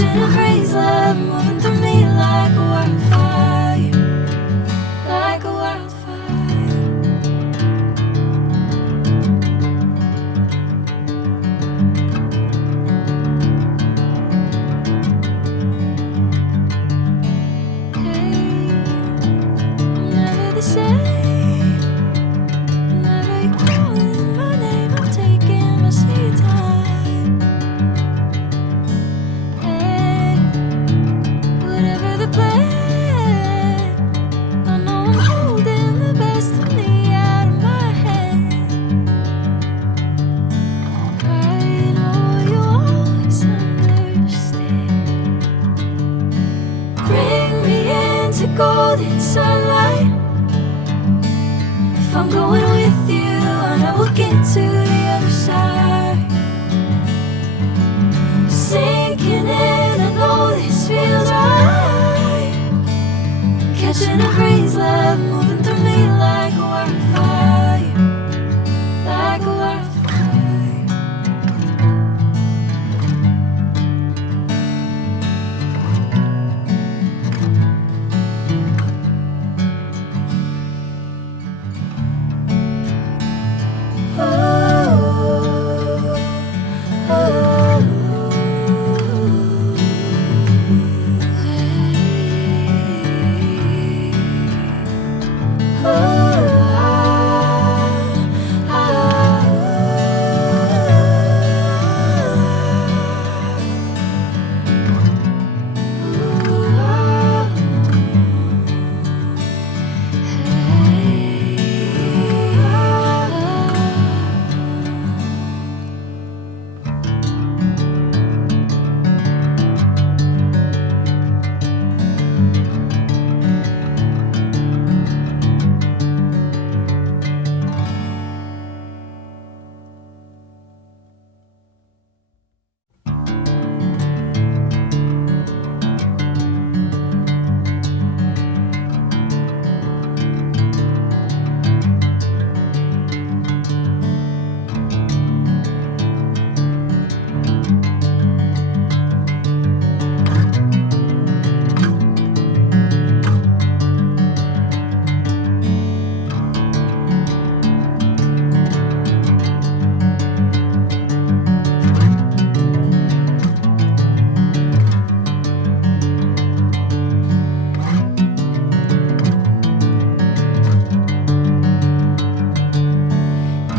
Catching a crazy love moving through me like a wildfire, like a wildfire. Hey, I'm never the same. Whenever you're calling my name, I'm taking my sweet time. Hey, whatever the plan, I know I'm holding the best of me out of my hand. I know you always understand. Bring me into golden sunlight. If I'm going with you, I know we'll get to the other side. Sinking in, I know this feels right. Catching a crazy love moving through me like a wildfire, like a wildfire.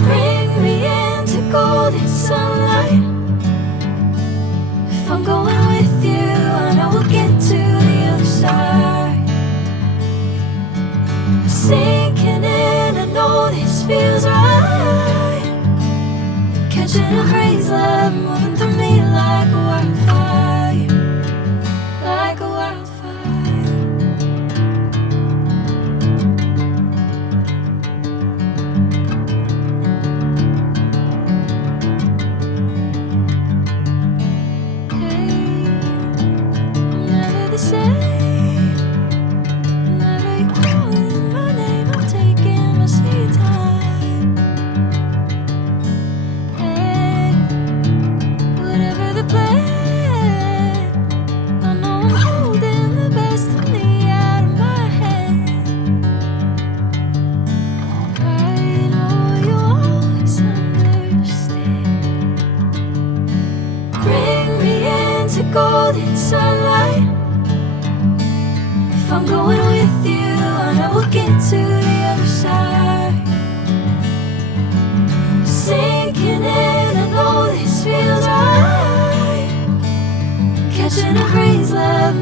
Bring me into golden sunlight. If I'm going with you, I know we'll get to the other side. Sinking in, I know this feels right. Catching a crazy love moving through me like a wildfire, like a wildfire. Hey, I'm never the same. Whenever you're calling my name, I'm taking my sweet time. Hey, whatever the plan, I know I'm holding the best of me out of my hand. I know you always understand. Bring me into golden sunlight. If I'm going with you, I know we'll get to the other side. Sinking in, I know this feels right. Catching a crazy love